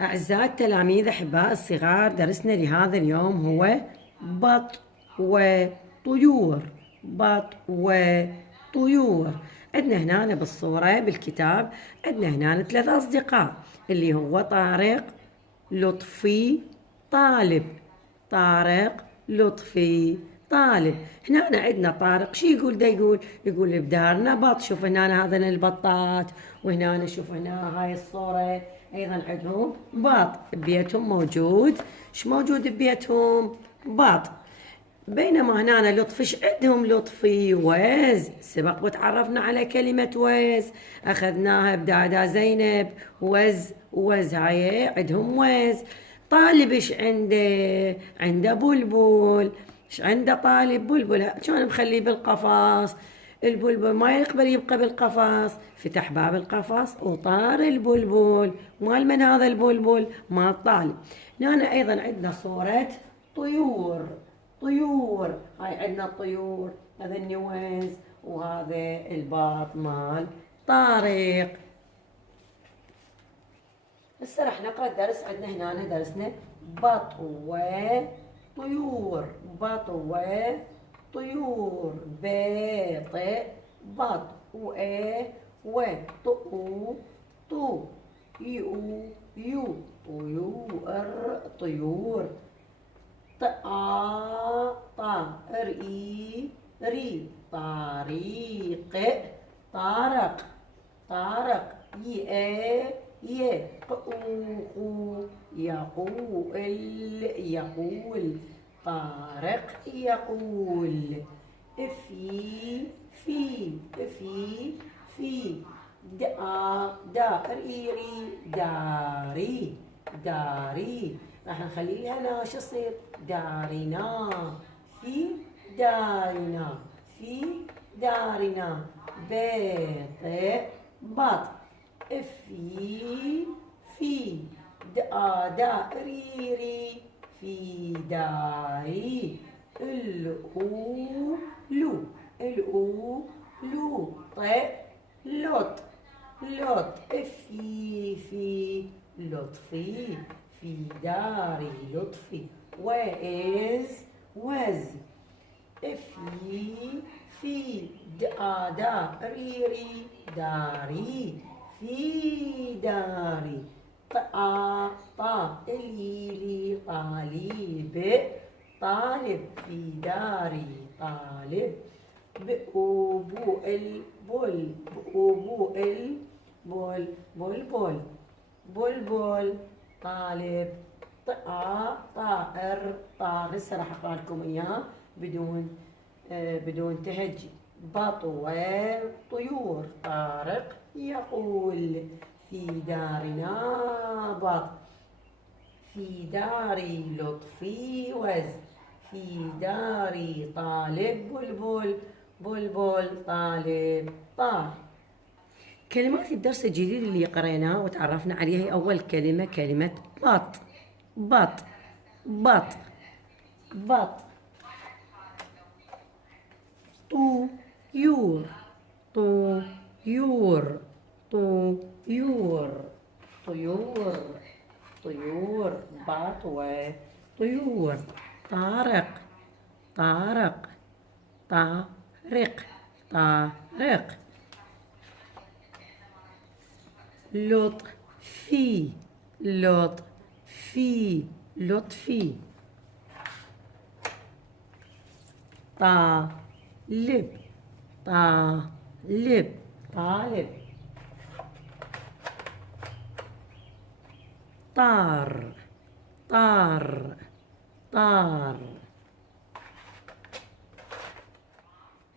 أعزائي التلاميذ أحباء الصغار، درسنا لهذا اليوم هو بط وطيور. بط وطيور. عندنا هنا بالصورة بالكتاب عندنا هنا 3 أصدقاء اللي هو طارق، لطفي، طالب. طارق، لطفي، طالب. هنا عندنا طارق شي يقول؟ يقول بدارنا بط. شوف هنا هذا البطات، وهنا شوف هنا هاي الصورة ايضا عندهم بط ببيتهم موجود. ايش موجود ببيتهم؟ بط. بينما هنا لطفي ايش عندهم؟ لطفي وز. سبق وتعرفنا على كلمة وز، اخذناها بدادا زينب. وز هاي عندهم وز. طالب ايش عنده؟ عنده بلبل. ايش عنده طالب؟ بلبل. شلون مخليه بالقفص؟ البلبل ما يقبل يبقى بالقفص، فتح باب القفص وطار البلبل. مال من هذا البلبل؟ مال طالب. هنا ايضا عندنا صورة طيور. طيور، هاي عندنا الطيور، هذا النواز وهذا الباط مال طارق. هسه راح نقرا الدرس. عندنا هنا درسنا بط وطيور. بط وطيور. بيط بط. و طو طو. يو طيور. طيور. ري طريق. طارق. طارق. يقول. طارق يقول. في داري. داري. راح نخلي هنا شو يصير؟ دارنا. في دارنا. في دارنا. بيت بط. في داري. في داري. الأولو. لط. لط. في لطفي. في داري لطفي. وز. في داري. في داري. لي طالب. طالب. في داري طالب. بلبل. طالب. طائر. طائر. هسه راح اقرا لكم اياه بدون تهجي. بط وطيور. طارق يقول. في دارنا بط. في داري لطفي وز. في داري طالب. بلبل. طالب طار. كلمات الدرس الجديد اللي قريناه وتعرفنا عليها هي أول كلمة كلمة بط. بط. بط. بط. طيور. طيور. طيور. طيور. طيور. بط وطيور. طارق. طارق. طارق. طارق. لطفي. لطفي. لطفي. طالب. طالب. طالب. طار. طار. طار.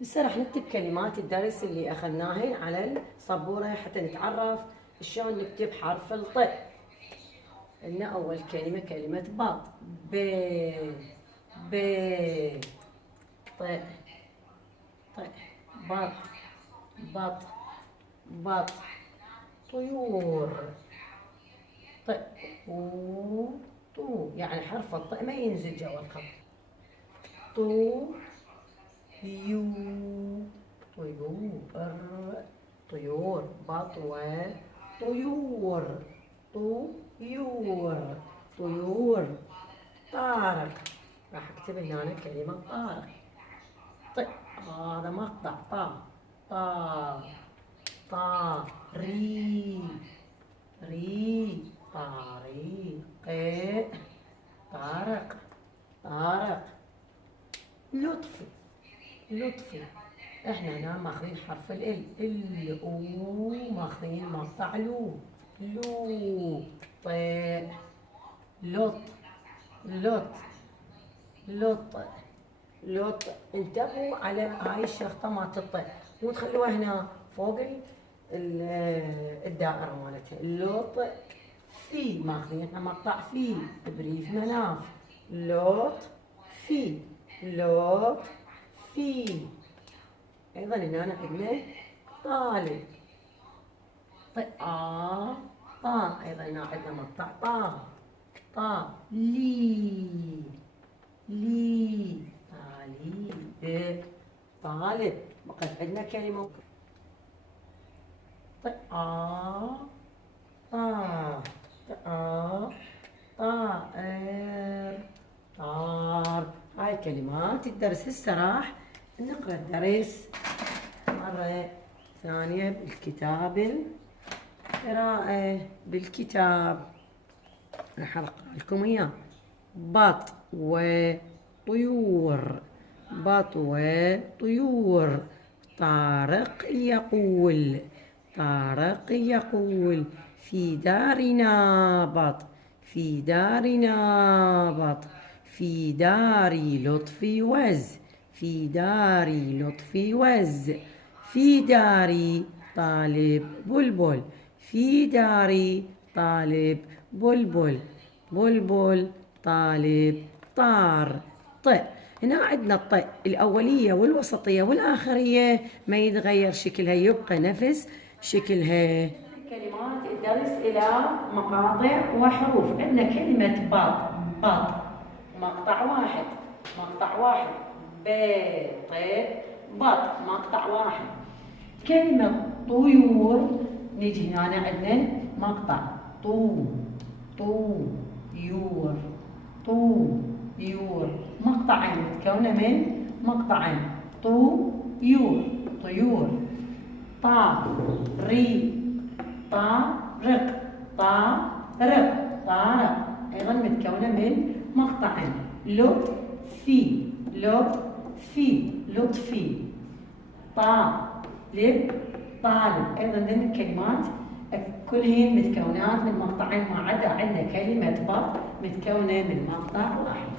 هسه راح نكتب كلمات الدرس اللي اخذناهن على السبوره حتى نتعرف شلون نكتب حرف الطاء. عندنا اول كلمه كلمه بط. ب ط بط. بط. بط. طيور. يعني حرف الطاء ما ينزل جوا الخط. يو طيور. طيور. بط وطيور. طيور طيور. طارق، راح اكتب هنا كلمة طارق. هذا مقطع طاري طارق. طارق. لطفي. احنا هنا ماخذين حرف او ماخذين مقطع لو. لط. انتبهوا على هاي الشخطة ما تطق، مو تخلوها هنا فوق الدائرة مالتها. لط في ماخذين احنا مقطع في بريف مناف. لط في. ايضا هنا عندنا طالب. ايضا هنا عندنا مقطع لي طالب. بقت عندنا كلمة طار. هاي كلمات الدرس. هسه راح نقرأ الدرس مرة ثانية بالكتاب. القراءة بالكتاب راح أقرأ لكم إياه. بط وطيور. طارق يقول في دارنا بط. في داري لطفي وز. في داري طالب بلبل. بلبل طالب طار. هنا عندنا الطاء الأولية والوسطية والآخرية ما يتغير شكلها، يبقى نفس شكلها. كلمات الدرس إلى مقاطع وحروف. عندنا كلمة بط مقطع واحد. بط مقطع واحد. كلمة طيور نجي هنا عندنا مقطع طيور مقطعين متكونة من مقطعين. طيور. طارق أيضا متكونة من مقطعين. لطفي. طالب أيضا ضمن الكلمات كلهن متكونات من مقطعين، ما عدا عندنا كلمة بط متكونة من مقطع واحد.